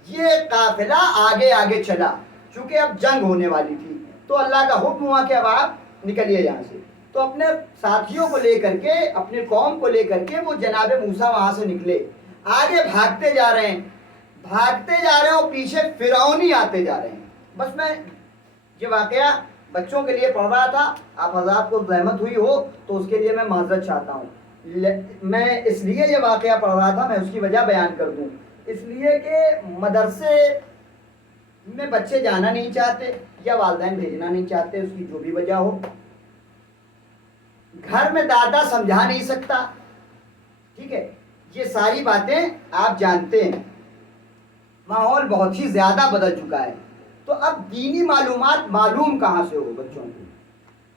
یہ قافلہ آگے آگے چلا، چونکہ اب جنگ ہونے والی تھی تو اللہ کا حکم ہوا کہ اب آپ نکلیے یہاں سے۔ تو اپنے ساتھیوں کو لے کر کے، اپنے قوم کو لے کر کے وہ جناب موسیٰ وہاں سے نکلے، آگے بھاگتے جا رہے ہیں اور پیچھے فرعون ہی آتے جا رہے ہیں۔ بس میں یہ واقعہ بچوں کے لیے پڑھ رہا تھا، آپ حضرات کو زحمت ہوئی ہو تو اس کے لیے میں معذرت چاہتا ہوں۔ میں اس لیے یہ واقعہ پڑھ رہا تھا، میں اس کی وجہ بیان کر دوں، اس لیے کہ مدرسے میں بچے جانا نہیں چاہتے یا والدین بھیجنا نہیں چاہتے، اس کی جو بھی وجہ ہو۔ گھر میں دادا سمجھا نہیں سکتا، ٹھیک ہے، یہ ساری باتیں آپ جانتے ہیں۔ ماحول بہت ہی زیادہ بدل چکا ہے، تو اب دینی معلومات معلوم کہاں سے ہو بچوں کو؟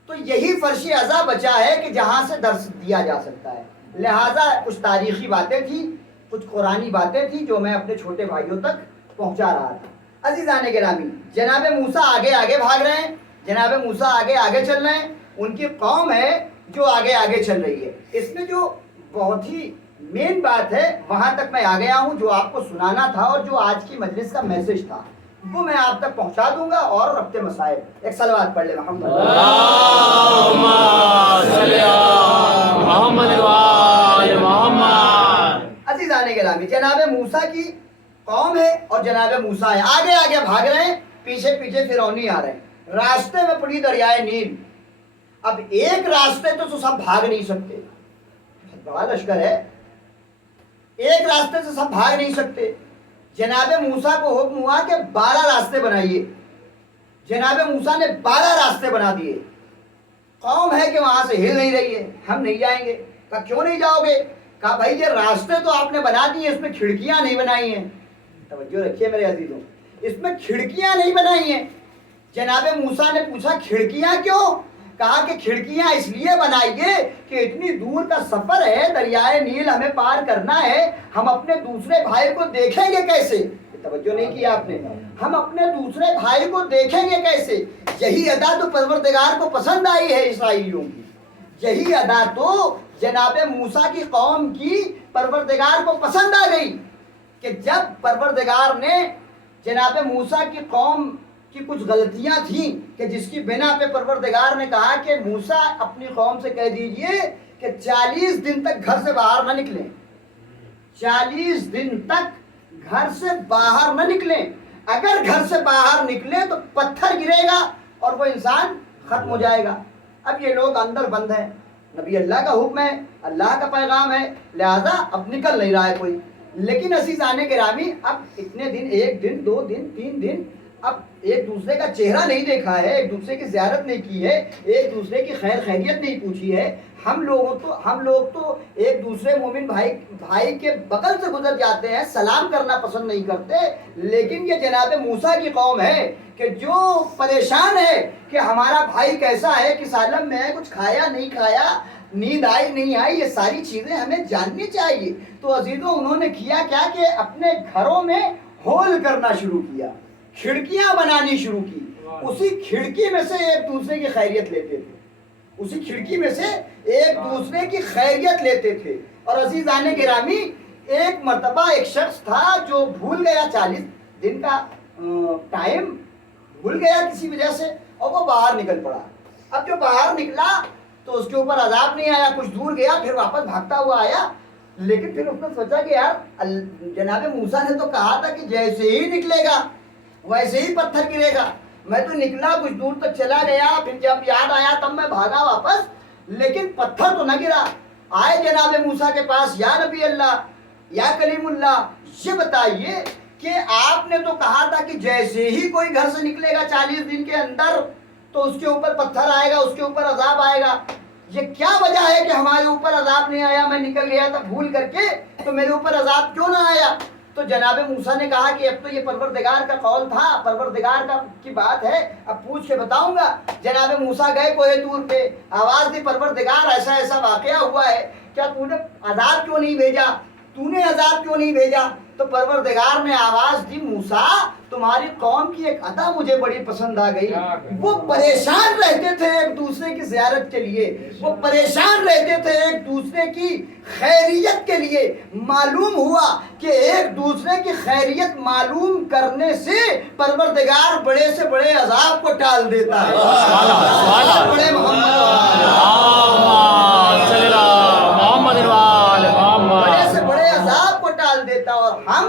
تو یہی فرش ازاں بچا ہے کہ جہاں سے درس دیا جا سکتا ہے۔ لہٰذا کچھ تاریخی باتیں تھیں، کچھ قرآنی باتیں تھیں جو میں اپنے چھوٹے بھائیوں تک پہنچا رہا تھا۔ عزیزان گرامی، جناب موسیٰ آگے آگے بھاگ رہے ہیں، جناب موسیٰ آگے آگے چل رہے ہیں، ان کی قوم ہے جو آگے آگے چل رہی ہے۔ اس میں جو بہت ہی مین بات ہے وہاں تک میں آ گیا ہوں، جو آپ کو سنانا تھا اور جو آج کی مجلس کا میسج تھا وہ میں آپ تک پہنچا دوں گا، اور ربط مسائل۔ ایک صلوات پڑھ لے محمد عزیزان گرامی، جناب موسیٰ کی قوم ہے اور جناب موسیٰ ہے، آگے آگے بھاگ رہے ہیں، پیچھے پیچھے فرعونی آ رہے ہیں۔ راستے میں پڑی دریائے نیل۔ اب ایک راستے تو سب بھاگ نہیں سکتے، بڑا لشکر ہے، ایک راستے سے سب بھاگ نہیں سکتے۔ جناب موسیٰ کو حکم ہوا کہ 12 راستے بنائیے۔ جناب موسیٰ نے 12 راستے بنا دیے۔ قوم ہے کہ وہاں سے ہل نہیں رہی ہے، ہم نہیں جائیں گے۔ کہا کیوں نہیں جاؤ گے؟ کہا بھائی یہ راستے تو آپ نے بنا دیے، اس میں کھڑکیاں نہیں بنائی ہیں۔ توجہ رکھیے میرے عزیزوں، اس میں کھڑکیاں نہیں بنائی ہیں۔ جناب موسیٰ نے پوچھا کھڑکیاں کیوں؟ کہا کہ کھڑکیاں اس لیے بنائیے کہ اتنی دور کا سفر ہے، دریائے نیل ہمیں پار کرنا ہے، ہم اپنے دوسرے بھائی کو دیکھیں گے کیسے؟ توجہ نہیں کیا آپ نے، ہم اپنے دوسرے بھائی کو دیکھیں گے کیسے؟ یہی ادا تو پروردگار کو پسند آئی ہے اسرائیلیوں کی، یہی ادا تو جناب موسیٰ کی قوم کی پروردگار کو پسند آ گئی کہ جب پروردگار نے جناب موسیٰ کی قوم کی کچھ غلطیاں تھیں کہ جس کی بنا پہ پروردگار نے کہا کہ موسیٰ اپنی قوم سے کہہ دیجئے کہ 40 دن تک گھر سے باہر نہ نکلیں، 40 دن تک گھر سے باہر نہ نکلیں، اگر گھر سے باہر نکلیں تو پتھر گرے گا اور وہ انسان ختم ہو جائے گا۔ اب یہ لوگ اندر بند ہیں، نبی اللہ کا حکم ہے، اللہ کا پیغام ہے، لہذا اب نکل نہیں رہا ہے کوئی۔ لیکن عزیزان گرامی، اب اتنے دن، 1 دن 2 دن 3 دن، اب ایک دوسرے کا چہرہ نہیں دیکھا ہے، ایک دوسرے کی زیارت نہیں کی ہے، ایک دوسرے کی خیر خیریت نہیں پوچھی ہے۔ ہم لوگ تو ایک دوسرے مومن بھائی کے بغل سے گزر جاتے ہیں، سلام کرنا پسند نہیں کرتے۔ لیکن یہ جناب موسیٰ کی قوم ہے کہ جو پریشان ہے کہ ہمارا بھائی کیسا ہے، کس عالم میں ہے، کچھ کھایا نہیں کھایا، نیند آئی نہیں آئی، یہ ساری چیزیں ہمیں جاننی چاہیے۔ تو عزیزوں انہوں نے کیا کیا کہ اپنے گھروں میں ہول کرنا شروع کیا، کھڑکیاں بنانی شروع کی، اسی کھڑکی میں سے ایک دوسرے کی خیریت لیتے تھے۔ اسی کھڑکی میں سے ایک دوسرے کی خیریت لیتے تھے. اور عزیزان گرامی ایک مرتبہ ایک شخص تھا جو بھول گیا 40 دن کا ٹائم بھول گیا کسی وجہ سے اور وہ باہر نکل پڑا. اب جو باہر نکلا تو اس کے اوپر عذاب نہیں آیا, کچھ دور گیا پھر واپس بھاگتا ہوا آیا. لیکن پھر اس نے سوچا کہ یار جناب موسیٰ نے تو کہا تھا کہ جیسے ہی نکلے گا ویسے ہی پتھر گرے گا. میں تو نکلا کچھ دور تک چلا گیا, پھر جب یاد آیا تب میں بھاگا واپس, لیکن پتھر تو نہ گرا. آئے جناب موسیٰ کے پاس, یا نبی اللہ یا کلیم اللہ, یہ بتائیے کہ آپ نے تو کہا تھا کہ جیسے ہی کوئی گھر سے نکلے گا 40 دن کے اندر تو اس کے اوپر پتھر آئے گا, اس کے اوپر عذاب آئے گا. یہ کیا وجہ ہے کہ ہمارے اوپر عذاب نہیں آیا؟ میں نکل گیا تھا بھول کر کے, تو میرے اوپر عذاب کیوں نہ آیا؟ تو جناب موسیٰ نے کہا کہ اب تو یہ پروردگار کا قول تھا, پروردگار کی بات ہے, اب پوچھ کے بتاؤں گا. جناب موسیٰ گئے کوہ طور پہ, آواز دی پروردگار ایسا ایسا واقعہ ہوا ہے, کیا تو نے عذاب کیوں نہیں بھیجا, تو نے عذاب کیوں نہیں بھیجا؟ تو پروردگار نے آواز دی, موسیٰ تمہاری قوم کی ایک ادا مجھے بڑی پسند آ گئی. وہ پریشان رہتے تھے ایک دوسرے کی زیارت کے لیے, وہ پریشان رہتے تھے ایک دوسرے کی خیریت کے لیے. معلوم ہوا کہ ایک دوسرے کی خیریت معلوم کرنے سے پروردگار بڑے سے بڑے عذاب کو ٹال دیتا ہے. بڑے بڑے سے بڑے عذاب کو ٹال دیتا. اور ہم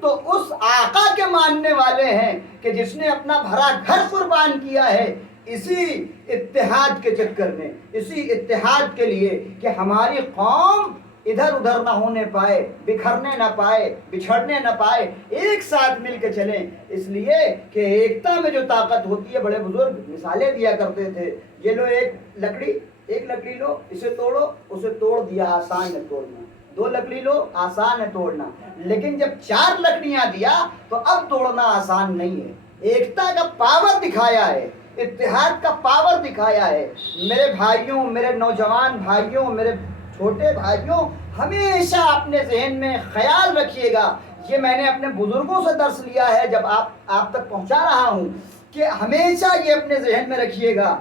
تو اس آقا کے ماننے والے ہیں کہ جس نے اپنا بھرا گھر قربان کیا ہے اسی اتحاد کے چکر میں, اسی اتحاد کے لیے کہ ہماری قوم ادھر ادھر نہ ہونے پائے, بکھرنے نہ پائے, بچھڑنے نہ پائے, ایک ساتھ مل کے چلیں. اس لیے کہ ایکتا میں جو طاقت ہوتی ہے, بڑے بزرگ مثالیں دیا کرتے تھے. یہ لو ایک لکڑی لو, اسے توڑو, اسے توڑ دیا, آسان ہے توڑنا. 2 لکڑی لو, آسان ہے توڑنا. لیکن جب 4 لکڑیاں دیا تو اب توڑنا آسان نہیں ہے. ایکتا کا پاور دکھایا ہے, اتحاد کا پاور دکھایا ہے. میرے بھائیوں, میرے نوجوان بھائیوں, میرے چھوٹے بھائیوں, ہمیشہ اپنے ذہن میں خیال رکھیے گا, یہ میں نے اپنے بزرگوں سے درس لیا ہے جب آپ تک پہنچا رہا ہوں, کہ ہمیشہ یہ اپنے ذہن میں رکھیے گا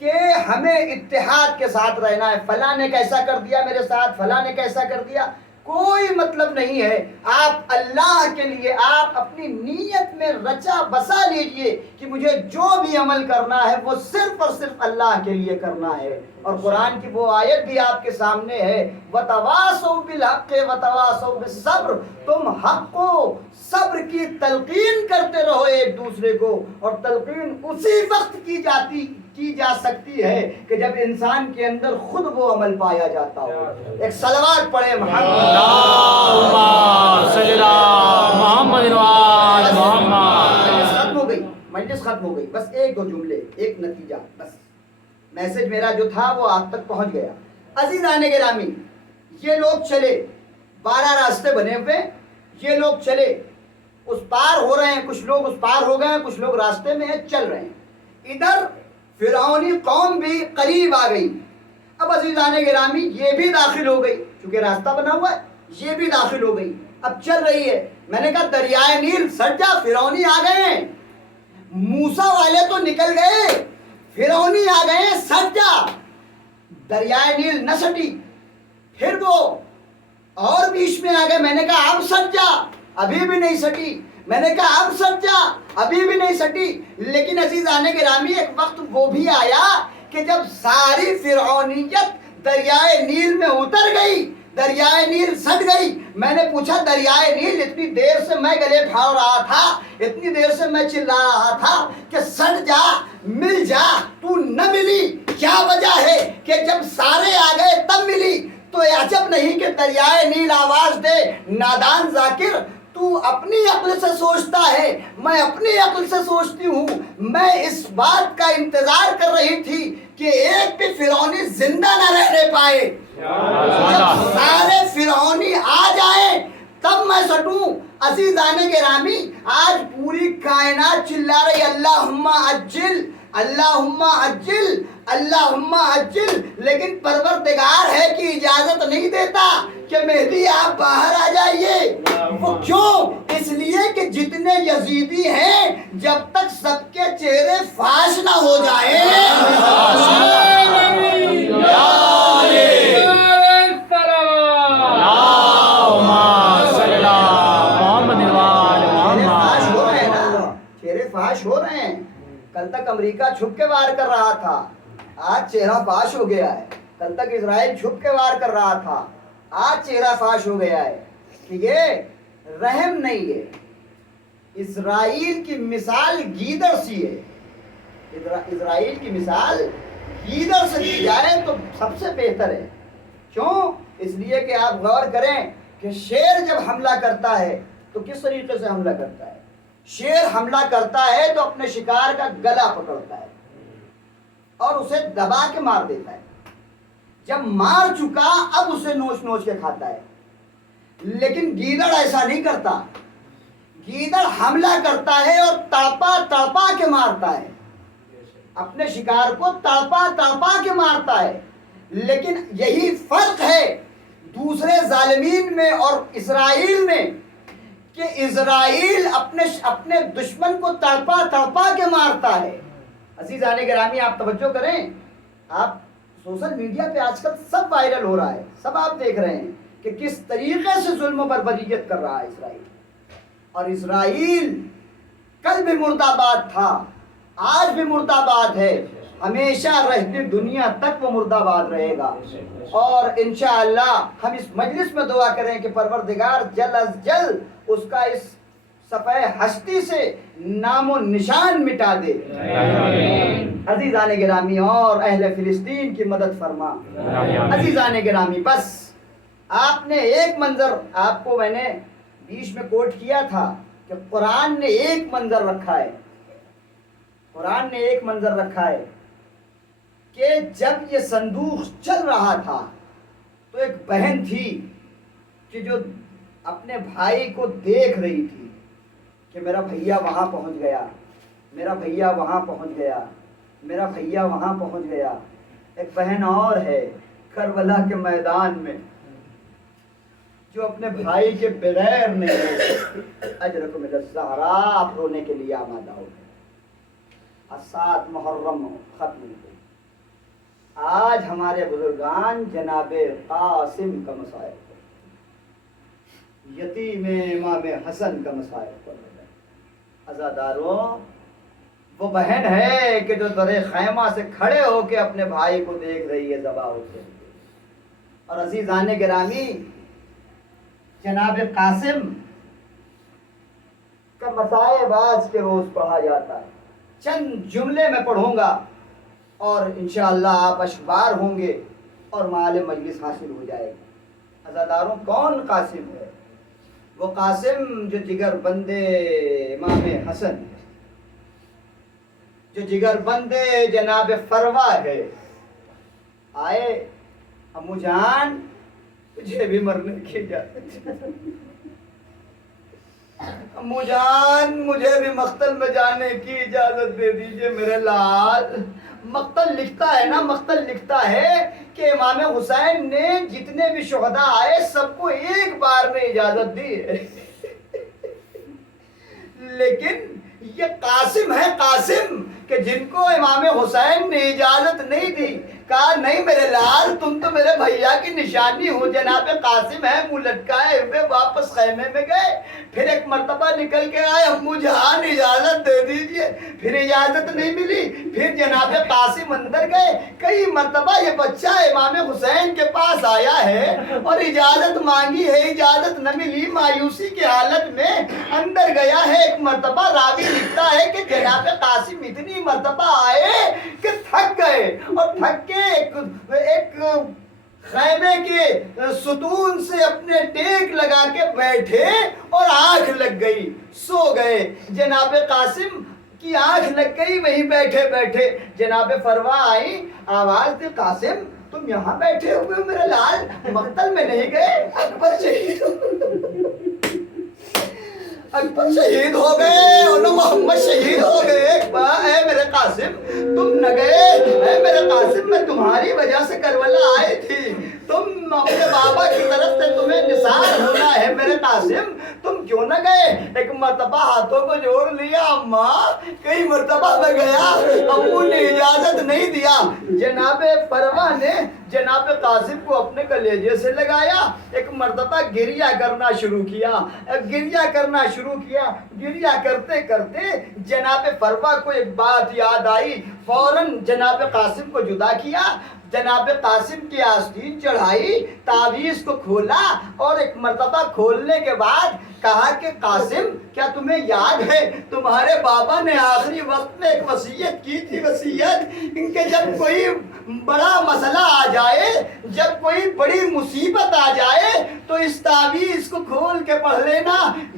کہ ہمیں اتحاد کے ساتھ رہنا ہے. فلاں نے کیسا کر دیا میرے ساتھ, فلاں نے کیسا کر دیا, کوئی مطلب نہیں ہے. آپ اللہ کے لیے آپ اپنی نیت میں رچا بسا لیجئے کہ مجھے جو بھی عمل کرنا ہے وہ صرف اور صرف اللہ کے لیے کرنا ہے. اور قرآن کی وہ آیت بھی آپ کے سامنے ہے, وَتَوَاصَوْا بِالْحَقِّ وَتَوَاصَوْا بِالصَّبْرِ. تم حق کو صبر کی تلقین کرتے رہو ایک دوسرے کو, اور تلقین اسی وقت کی جا سکتی ہے کہ جب انسان کے اندر خود وہ عمل پایا جاتا ہو. ایک صلوات پڑھے محمد مجلس ختم ہو گئی. بس 1-2 جملے, ایک نتیجہ, بس میسج میرا جو تھا وہ آپ تک پہنچ گیا. عزیزان گرامی, یہ لوگ چلے, 12 راستے بنے ہوئے, یہ لوگ چلے, اس پار ہو رہے ہیں, کچھ لوگ اس پار ہو گئے ہیں, کچھ لوگ راستے میں ہیں, چل رہے ہیں. ادھر فرعونی قوم بھی قریب آ گئی. اب عزیزان گرامی یہ بھی داخل ہو گئی, چونکہ راستہ بنا ہوا ہے, یہ بھی داخل ہو گئی, اب چل رہی ہے. میں نے کہا دریائے نیل سٹ جا, فرعونی آ گئے ہیں. موسیٰ والے تو نکل گئے, فرعونی آ گئے ہیں, سٹ جا. دریائے نیل نہ سٹی, پھر وہ اور بیچ میں آ گئے. میں نے کہا اب سٹ جا, ابھی بھی نہیں سٹی. میں نے کہا اب سٹ جا, ابھی بھی نہیں سٹی. لیکن عزیزان گرامی ایک وقت وہ بھی آیا کہ جب ساری فرعونیت دریائے نیل میں اتر گئی, دریائے نیل سٹ گئی. میں نے پوچھا دریائے نیل, اتنی دیر سے میں گلے پھاڑ رہا تھا, اتنی دیر سے میں چلا رہا تھا کہ سٹ جا, مل جا, تو نہ ملی, کیا وجہ ہے کہ جب سارے آ گئے تب ملی؟ تو عجب نہیں کہ دریائے نیل آواز دے, نادان ذاکر تو اپنی عقل سے سوچتا ہے, میں اپنی عقل سے سوچتی ہوں. میں اس بات کا انتظار کر رہی تھی کہ ایک بھی فرعونی زندہ نہ رہنے پائے. جب سارے فرعونی آ جائیں تب میں سٹوں. عزیزان گرامی آج پوری کائنات چلا رہی اللہم عجل, اللہم عجل, اللہم عجل, لیکن پروردگار ہے کہ اجازت نہیں دیتا کہ مہدی آپ باہر آ جائیے. وہ کیوں؟ اس لیے کہ جتنے یزیدی ہیں جب تک سب کے چہرے فاش نہ ہو جائیں کل تک امریکہ چھپ کے وار کر رہا تھا، آج چہرہ فاش ہو گیا ہے. کل تک اسرائیل چھپ کے وار کر رہا تھا، آج چہرہ فاش ہو گیا ہے کہ یہ رحم نہیں ہے. اسرائیل کی مثال گیدڑ سی ہے. اسرائیل کی مثال گیدڑ سے دی جائے تو سب سے بہتر ہے. کیوں؟ اس لیے کہ آپ غور کریں کہ شیر جب حملہ کرتا ہے تو کس طریقے سے حملہ کرتا ہے. شیر حملہ کرتا ہے تو اپنے شکار کا گلا پکڑتا ہے اور اسے دبا کے مار دیتا ہے. جب مار چکا اب اسے نوچ نوچ کے کھاتا ہے. لیکن گیدڑ ایسا نہیں کرتا. گیدڑ حملہ کرتا ہے اور تڑپا تڑپا کے مارتا ہے، اپنے شکار کو تڑپا تڑپا کے مارتا ہے. لیکن یہی فرق ہے دوسرے ظالمین میں اور اسرائیل میں کہ اسرائیل اپنے دشمن کو تڑپا تڑپا کے مارتا ہے. عزیزان گرامی آپ توجہ کریں. آپ سوشل میڈیا پہ آج کل سب وائرل ہو رہا ہے، سب آپ دیکھ رہے ہیں کہ کس طریقے سے ظلم و بربریت کر رہا ہے اسرائیل. اور اسرائیل کل بھی مرد آباد تھا، آج بھی مرد آباد ہے، ہمیشہ رہتی دنیا تک وہ مرد آباد رہے گا. اور انشاءاللہ ہم اس مجلس میں دعا کریں کہ پروردگار جلد از جلد اس کا اس صفحہ ہستی سے نام و نشان مٹا دے. عزیزان گرامی اور اہل فلسطین کی مدد فرما. عزیزان گرامی بس آپ نے ایک منظر، آپ کو میں نے بیچ میں کوٹ کیا تھا کہ قرآن نے ایک منظر رکھا ہے. قرآن نے ایک منظر رکھا ہے کہ جب یہ صندوق چل رہا تھا تو ایک بہن تھی کہ جو اپنے بھائی کو دیکھ رہی تھی کہ میرا بھیا وہاں پہنچ گیا، میرا بھیا وہاں پہنچ گیا، میرا بھیا وہاں پہنچ گیا. ایک بہن اور ہے کربلا کے میدان میں جو اپنے بھائی کے بغیر نہیں ہے. اجرکم من الزہرا، آپ رونے کے لیے آمادہ ہو گئے. 7 محرم ختم ہو گئی. آج ہمارے بزرگان جناب قاسم کا مسائل پڑھ رہے ہیں، یتیم امام حسن کا مسائل پڑھ رہے ہیں. عزاداروں، وہ بہن ہے کہ جو در خیمہ سے کھڑے ہو کے اپنے بھائی کو دیکھ رہی ہے ذبح ہوتے ہوئے. اور عزیزان گرامی، جناب قاسم کا مسائب آج کے روز پڑھا جاتا ہے. چند جملے میں پڑھوں گا اور انشاءاللہ آپ اشبار ہوں گے اور مال مجلس حاصل ہو جائے گی. عزاداروں، کون قاسم ہے؟ وہ قاسم جو جگر بندے امام حسن ہے، جو جگر بندے جناب فروا ہے. آئے امو جان، مجھے بھی مرنے کی اجازت، امو جان مجھے بھی مقتل میں جانے کی اجازت دے دیجئے میرے لال. مقتل لکھتا ہے نا، مقتل لکھتا ہے کہ امام حسین نے جتنے بھی شہداء آئے سب کو ایک بار میں اجازت دی ہے. لیکن یہ قاسم ہے، قاسم کہ جن کو امام حسین نے اجازت نہیں دی. کہا نہیں میرے لال، تم تو میرے بھیا کی نشانی ہو. جناب قاسم ہے منہ لٹکائے ہوئے واپس خیمے میں گئے. پھر ایک مرتبہ نکل کے آئے، امو جان اجازت دے دیجئے. پھر اجازت نہیں ملی. پھر جناب قاسم اندر گئے. کئی مرتبہ یہ بچہ امام حسین کے پاس آیا ہے اور اجازت مانگی ہے، اجازت نہ ملی. مایوسی کی حالت میں اندر گیا ہے. ایک مرتبہ راوی لکھتا ہے کہ جناب قاسم اتنی مرتبہ آئے کہ تھک گئے اور تھک کے ایک خیمے کے ستون سے اپنے ٹیک لگا کے بیٹھے اور آنکھ لگ گئی، سو گئے. جناب قاسم کی آنکھ لگ گئی وہیں بیٹھے بیٹھے. جناب فروا آئی، آواز دی، قاسم تم یہاں بیٹھے ہوئے ہو میرے لال، مقتل میں نہیں گئے؟ اکبر شہید اکبر شہید ہو گئے اور محمد شہید ہو گئے. اے میرے قاسم تم نہ گئے؟ اے میرے قاسم میں تمہاری وجہ سے کربلا آئی تھی، تم اپنے بابا کی طرف سے تمہیں نثار ہونا ہے میرے قاسم، تم کیوں نہ گئے؟ ایک مرتبہ ہاتھوں کو جوڑ لیا، اماں کئی مرتبہ میں گیا، امو نے اجازت نہیں دیا۔ جناب پروا نے جناب قاسم کو اپنے کلیجے سے لگایا، ایک مرتبہ گریہ کرنا شروع کیا، گریہ کرتے کرتے جناب پروا کو ایک بات یاد آئی، فوراً جناب قاسم کو جدا کیا، جناب قاسم کی آستین چڑھائی، تعویذ کو کھولا اور ایک مرتبہ کھولنے کے بعد کہا کہ قاسم کیا تمہیں یاد ہے تمہارے بابا نے آخری وقت میں ایک وصیت کی تھی، وصیت کہ جب کوئی بڑا مسئلہ آ جائے، جب کوئی بڑی مصیبت آ جائے تو اس تعویذ کو کھول کے پڑھ لینا۔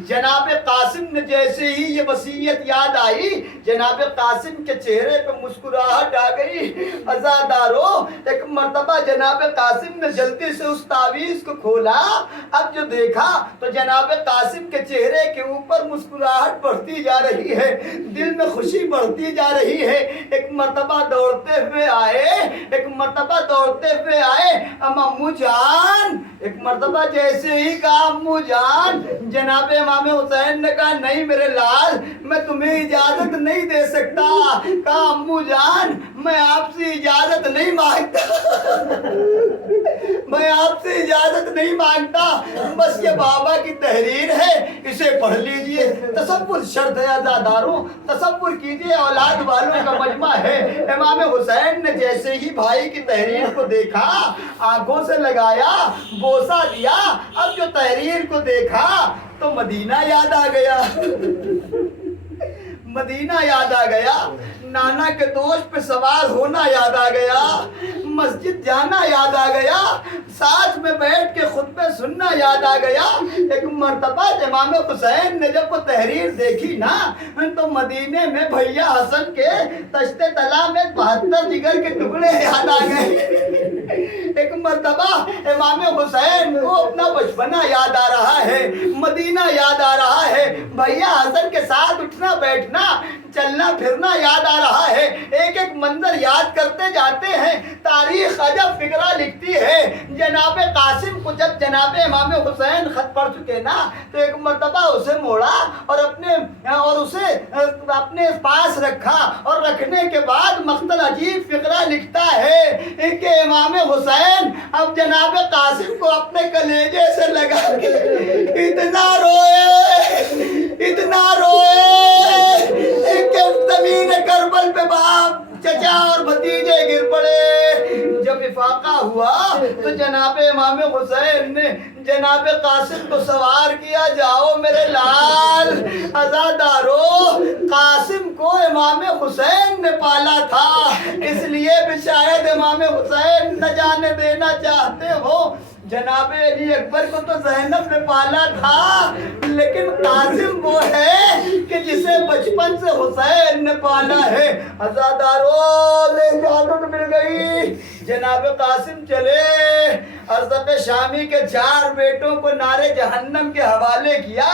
جناب قاسم نے جیسے ہی یہ وصیت یاد آئی، جناب قاسم کے چہرے پہ مسکراہٹ آ گئی۔ عزادارو، ایک مرتبہ جناب قاسم نے جلدی سے اس تعویذ کو کھولا، اب جو دیکھا تو جناب قاسم کے چہرے کے اوپر مسکراہٹ بڑھتی جا رہی ہے، دل میں خوشی بڑھتی جا رہی ہے۔ ایک مرتبہ دوڑتے ہوئے آئے، امو جان، ایک مرتبہ جیسے ہی کہا امو جان، جناب امام حسین نے کہا نہیں میرے لال، میں تمہیں اجازت نہیں دے سکتا۔ کہا امو جان میں آپ سے اجازت نہیں مانگتا، بس یہ بابا کی تحریر ہے، اسے پڑھ لیجئے۔ تصور شرط ہے عزاداروں، تصور کیجئے اولاد والوں کا مجمع ہے۔ امام حسین نے جیسے ہی بھائی کی تحریر کو دیکھا، آنکھوں سے لگایا، بوسہ دیا، اب جو تحریر کو دیکھا تو مدینہ یاد آ گیا، نانا کے دوست پہ سوار ہونا یاد آ گیا، مسجد جانا یاد آ گیا، ساتھ میں بیٹھ کے خطبے سننا یاد آ گیا۔ ایک مرتبہ امام حسین نے جب وہ تحریر دیکھی نا تو مدینے میں بھیا حسن کے تشتے تلا میں 72 جگر کے ٹکڑے یاد آ گئے۔ ایک مرتبہ امام حسین کو اپنا بچپنا یاد آ رہا ہے، مدینہ یاد آ رہا ہے، بھیا حسن کے ساتھ اٹھنا بیٹھنا، چلنا پھرنا یاد آ رہا ہے، ایک ایک منظر یاد کرتے جاتے ہیں۔ تاریخ عجب فکرہ لکھتی ہے، جناب قاسم کو جب جناب امام حسین خط پڑھ چکے نا تو ایک مرتبہ اسے موڑا اور اسے اپنے پاس رکھا، اور رکھنے کے بعد مقتل عجیب فکرہ لکھتا ہے کہ امام حسین اب جناب قاسم کو اپنے کلیجے سے لگا کے اتنا روئے کہ زمین کربل پہ باپ چچا اور بھتیجے گر پڑے۔ جب افاقہ ہوا تو جناب امام حسین نے جناب قاسم کو سوار کیا، جاؤ میرے لال۔ عزادارو، قاسم کو امام حسین نے پالا تھا، اس لیے بھی شاید امام حسین نہ جانے دینا چاہتے ہو۔ جناب علی اکبر کو تو زینب نے پالا تھا، لیکن قاسم وہ ہے کہ جسے بچپن سے حسین نے پالا ہے۔ عزادارو، لے اجازت مل گئی، جناب قاسم چلے، ارزق شامی کے 4 بیٹوں کو نارے جہنم کے حوالے کیا۔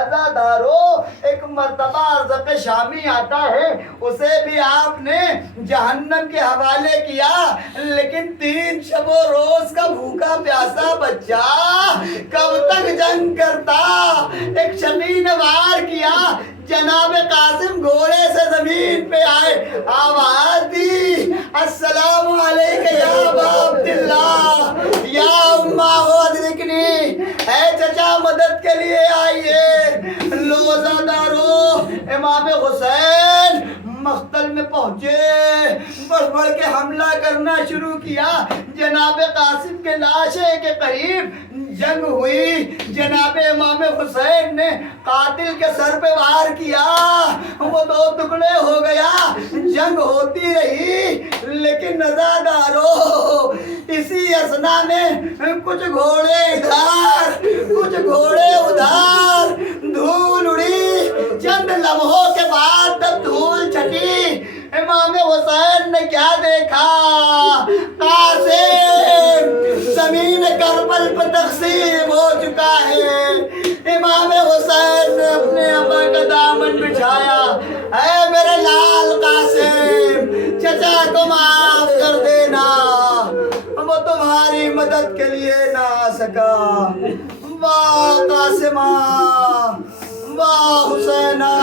عزادارو، ایک مرتبہ ارزق شامی آتا ہے، اسے بھی آپ نے جہنم کے حوالے کیا، لیکن 3 شب و روز کا بھوکا پیاسا بچہ کب تک جنگ کرتا؟ ایک شقی نے وار کیا، جناب قاسم گھوڑے سے زمین پہ آئے، آواز دی، السلام علیکہ یا ابا عبداللہ یا امہ ادرکنی، اے چچا مدد کے لیے آئیے۔ لو عزادارو، امام حسین مقتل میں پہنچے، بڑھ بڑھ کے حملہ کرنا شروع کیا۔ جناب قاسم کے لاشے کے قریب جنگ ہوئی، جناب امام حسین نے قاتل کے سر پہ وار کیا، وہ 2 ٹکڑے ہو گیا۔ جنگ ہوتی رہی، لیکن عزادارو اسی اسنا میں کچھ گھوڑے ادھر کچھ گھوڑے ادھر، دھول اڑی، چند لمحوں کے بعد جب دھول چھٹی، امام حسین نے کیا دیکھا؟ قاسم زمین کربل پہ تقسیم ہو چکا ہے۔ امام حسین نے اپنے ابا کا دامن بچھایا، اے میرے لال قاسم، کو معاف کر دینا، وہ تمہاری مدد کے لیے نہ آ سکا۔ واہ قاسمہ، واہ حسینہ،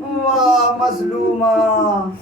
واہ مظلومہ۔